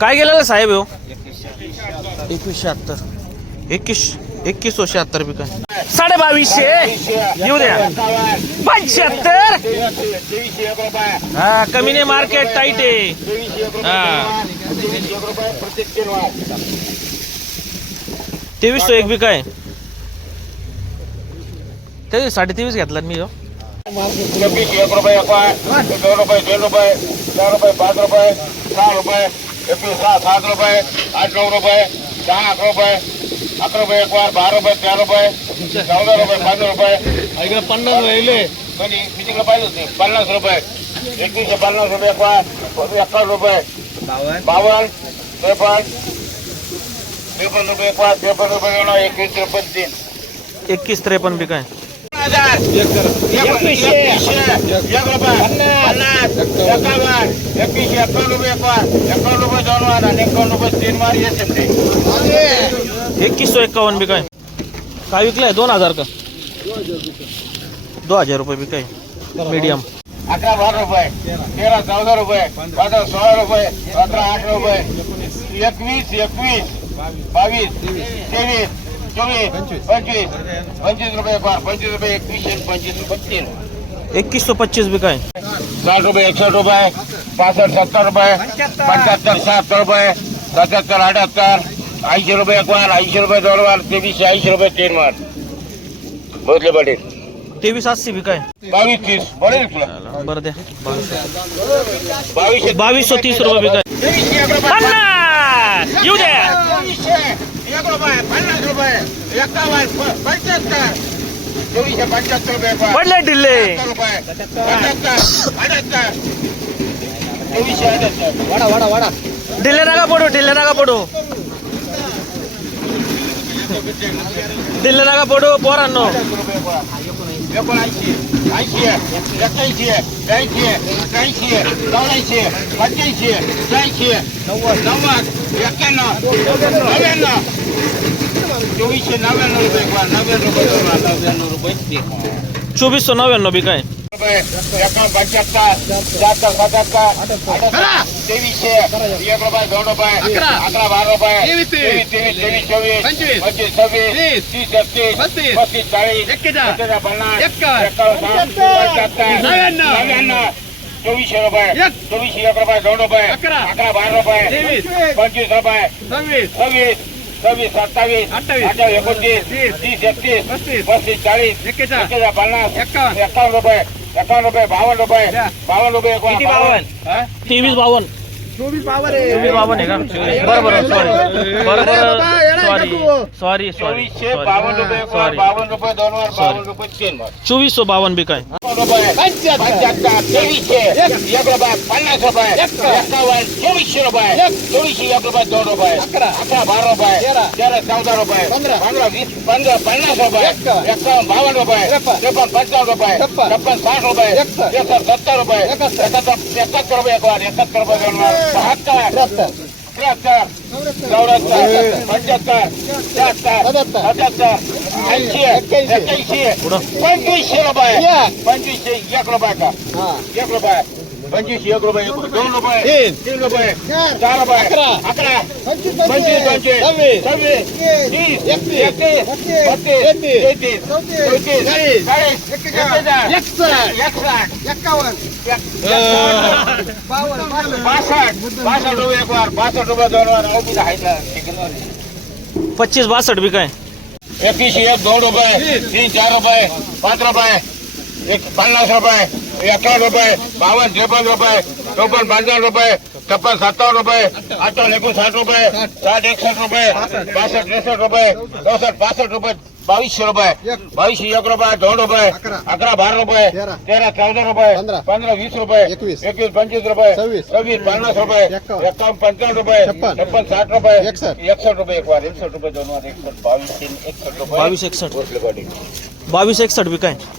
काय गेलेलं साहेब हो? एकवीस शहात्तर एकवीस एकवीस शहात्तर बी काय साडे बावीसशे येऊ द्या. पंच्याहत्तर. रुपये हा कमी नाही मार्केट टाईट आहे. हा. रुपये तेवीसशे एक रुपये तेवीस बी काय ते साडे तेवीस घेतला मी हो. छब्बीस एक रुपये आहे दोन रुपये तीन रुपये चार रुपये पाच रुपये सहा रुपये. सात रुपये आठ नऊ रुपये दहा अकरा रुपये अकरा रुपये एक बारा रुपये तेरा रुपये चौदा रुपये पंधरा रुपये। इकडे पन्नास राहिले कधी मिटिंगला पाहिजे होते पन्नास रुपये। एकवीसशे पन्नास रुपये एक वार एकावन्न रुपये। बावन्न त्रेपन्न त्रेपन्न रुपये एक वार त्रेपन्न रुपये दोन बी हजार. एकवीसशे. एक रुपये. पन्नास. एकावन्न. एकवीसशे. एकावन्न रुपये एक वार एकावन्न रुपये दोन वार आणि एकावन्न रुपये तीन वार येस ते एकवीस बी काय? काय विकलाय? दोन हजार का? दो हजार रुपये बी काय? मीडियम. अकरा बारा रुपये. तेरा चौदा रुपये. पंधरा सोळा रुपये. सतरा आठ रुपये. एकवीस एकवीस. बावीस. तेवीस. चोवीस पंचवीस पंचवीस रुपये पंचवीस रुपये एकवीस पंचवीस रुपये तीन एकवीस सौ पच्चीस बी काय साठ रुपये एकसठ रुपये पासष्ट सत्तर रुपये पंच्याहत्तर शहात्तर रुपये सत्याहत्तर अठ्याहत्तर ऐंशी रुपये एक वार ऐंशी रुपये दोन वार तेवीसशे ऐंशी रुपये तीन वार भोसले पाटील तेवीस अस्सी बी काय बावीस तीस पडेल तुला बरं द्या। बावीस सौ तीस रुपये बी काय येऊ द्या। પડલે ઢીલે. ઢીલે નાગા પડો ઢીલે નાગા પડો ઢીલે નાગા પડો પોરાનો. એકાણું ચોવીસો નવ્યાણું રૂપિયા નવ્યાણું રૂપિયા રૂપિયા ચોવીસ પંચવીસ છવ્વીસ રૂપિયા ચોવીસો રૂપિયા દોડોભાઈ આકરા બારોભાઈ પંચવીસ રૂપિયા છવ્વીસ છવ્વીસ સત્તાવીસ અઠાવીસ એકોણત્રીસ ત્રીસ એકત્રીસ બત્રીસ ચાલીસ એકવીસ પચાસ એકાવન. રૂપિયા એકાવન રૂપિયા બાવન રૂપિયા બાવન રૂપિયા બાવન. ત્રેવીસ બાવન. ચોવીસ બાવન. ચોવીસ બાવન બરોબર. બરોબર. સોરી સોરી ચોવીસો બાવન બી કઈ રૂપિયા त्र्याहत्तर चौऱ्याहत्तर पंच्याहत्तर त्र्याहत्तर सत्याहत्तर ऐंशी एक्क्याऐंशी पंचवीसशे रुपये. पंचवीसशे एक रुपये का? एक रुपये. एक रुपये एक दोन रुपये तीन. तीन रुपये चार. चार रुपये अकरा. अकरा पंचवीस पंचवीस पंचवीस सव्वीस सव्वीस तीस. तीस एकतीस. एकतीस बत्तीस. बत्तीस तेहतीस. तेहतीस चौतीस. चौतीस चाळीस. चाळीस एक्केचाळीस. एक्केचाळीस. एकसष्ट. एकसष्ट एक्कावन्न एक- बावन्न बावन्न. बासष्ट बासष्ट रुपये एक वार बासष्ट रुपये दोन वार अहो, आहे पच्चीस बासष्ट बी काय एकवीसशे एक दोन रुपये तीन चार रुपये पाच रुपये एक पन्नास रुपये अकरा रुपये बावन्न त्रेपन्न रुपये चौपन्न पंचावन्न रुपये छप्पन सत्तावन्न रुपये अठ्ठावन्न एकोणसाठ रुपये साठ एकसष्ट रुपये बासष्ट त्रेसष्ट रुपये चौसष्ट पासष्ट रुपये बावीसशे रुपये बावीसशे एक रुपये दोन रुपये अकरा. अकरा बारा रुपये तेरा. तेरा चौदा रुपये पंधरा. पंधरा वीस रुपये एकवीस. एकवीस पंचवीस रुपये सव्वीस. सव्वीस पन्नास रुपये एक्कावन्न. एकावन्न पंचावन्न रुपये छप्पन. साठ रुपये एकसष्ट. एकसष्ट रुपये एक वार एकसष्ट रुपये दोन वार एकसष्ट बावीस तीन एकसष्ट रुपये बावीस एकसष्ट भोसले